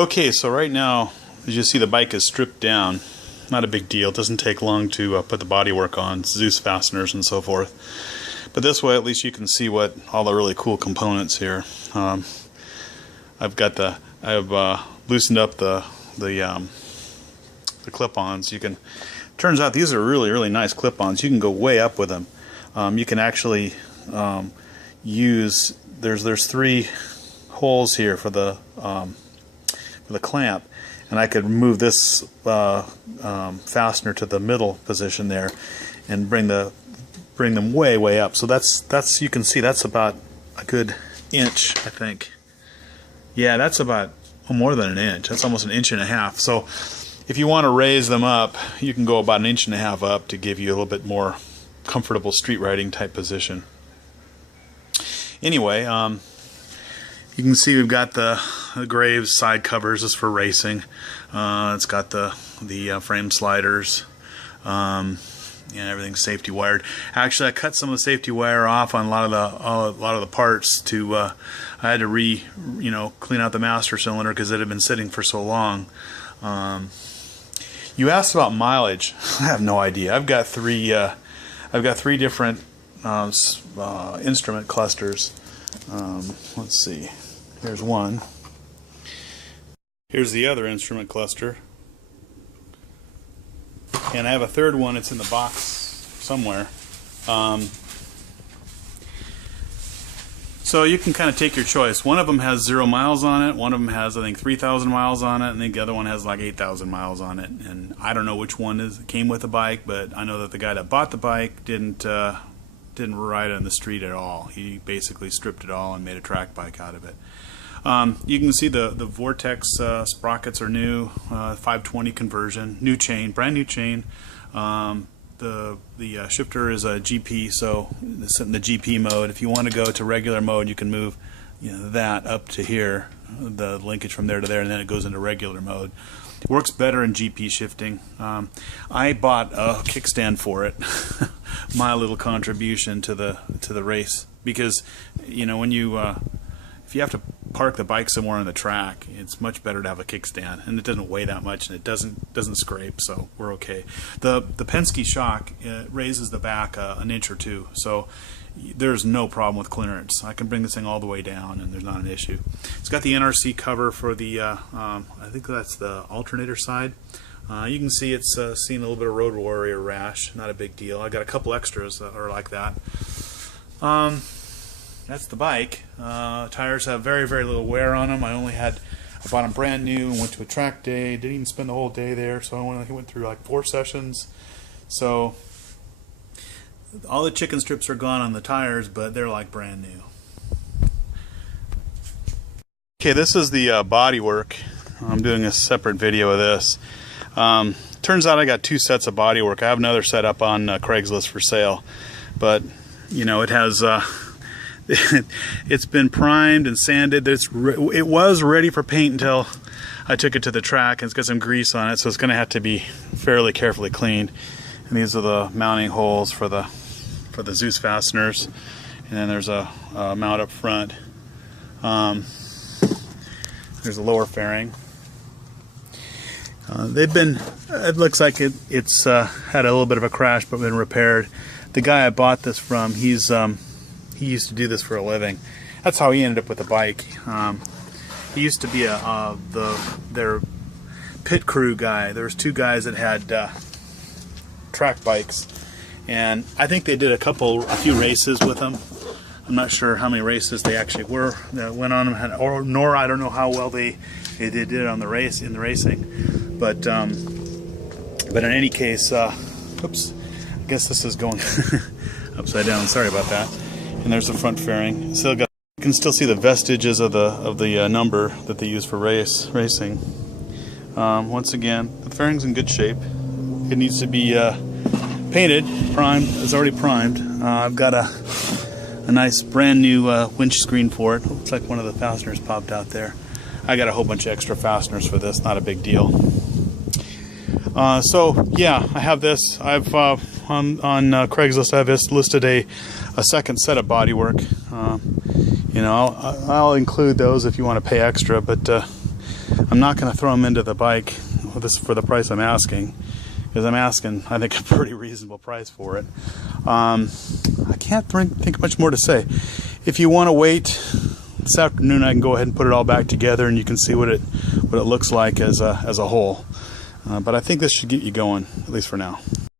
Okay, so right now, as you see, the bike is stripped down. Not a big deal. It doesn't take long to put the bodywork on, Zeus fasteners and so forth. But this way, at least you can see what all the really cool components here. I've loosened up the clip-ons. Turns out these are really nice clip-ons. You can go way up with them. You can actually use. There's 3 holes here for the clamp, and I could move this fastener to the middle position there and bring them way up. So that's you can see that's about a good inch, I think. Yeah, that's about more than an inch. That's almost an inch and a half. So if you want to raise them up, you can go about an inch and a half up to give you a little bit more comfortable street riding type position. Anyway, you can see we've got the Graves side covers. This is for racing. It's got the frame sliders, and everything's safety wired. Actually, I cut some of the safety wire off on a lot of the parts to. I had to clean out the master cylinder because it had been sitting for so long. You asked about mileage. I have no idea. I've got three different instrument clusters. Let's see. Here's one. Here's the other instrument cluster. And I have a third one. It's in the box somewhere. So you can kind of take your choice. One of them has 0 miles on it. One of them has, I think, 3,000 miles on it. And I think the other one has like 8,000 miles on it. And I don't know which one came with the bike, but I know that the guy that bought the bike didn't ride it on the street at all. He basically stripped it all and made a track bike out of it. You can see the Vortex sprockets are new, 520 conversion, new chain, brand new chain. The shifter is a GP, so it's in the GP mode. If you want to go to regular mode, you can move that up to here, the linkage from there to there, and then it goes into regular mode. It works better in GP shifting. I bought a kickstand for it, my little contribution to the race, because when if you have to park the bike somewhere on the track, it's much better to have a kickstand, and it doesn't weigh that much, and it doesn't scrape, so we're okay. The Penske shock raises the back an inch or two, so there's no problem with clearance. I can bring this thing all the way down, and there's not an issue. It's got the NRC cover for the I think that's the alternator side. You can see it's seen a little bit of road warrior rash. Not a big deal. I got a couple extras that are like that. That's the bike. Tires have very little wear on them. I bought them brand new and went to a track day. Didn't even spend the whole day there, so I went through like 4 sessions. So all the chicken strips are gone on the tires, but they're like brand new. Okay, this is the body work. I'm doing a separate video of this. Turns out I got 2 sets of body work. I have another set up on Craigslist for sale, but it has. It's been primed and sanded. It was ready for paint until I took it to the track, and it's got some grease on it, so it's going to have to be fairly carefully cleaned. And these are the mounting holes for the Zeus fasteners, and then there's a mount up front. There's a lower fairing. It looks like it's had a little bit of a crash but been repaired. The guy I bought this from, he used to do this for a living. That's how he ended up with the bike. He used to be their pit crew guy. There was 2 guys that had track bikes, and I think they did a few races with them. I'm not sure how many races they actually went on them, nor I don't know how well they did it on the racing. But in any case, oops, I guess this is going upside down. Sorry about that. And there's the front fairing. You can still see the vestiges of the number that they use for racing. Once again, the fairing's in good shape. It needs to be painted, primed. It's already primed. I've got a nice brand new winch screen for it. Looks like one of the fasteners popped out there. I got a whole bunch of extra fasteners for this. Not a big deal. So yeah, I have this. I've on Craigslist. I've listed a second set of bodywork. I'll include those if you want to pay extra, but I'm not going to throw them into the bike for the price I'm asking, because I'm asking, I think, a pretty reasonable price for it. I can't think much more to say. If you want to wait this afternoon, I can go ahead and put it all back together, and you can see what it looks like as a whole. But I think this should get you going, at least for now.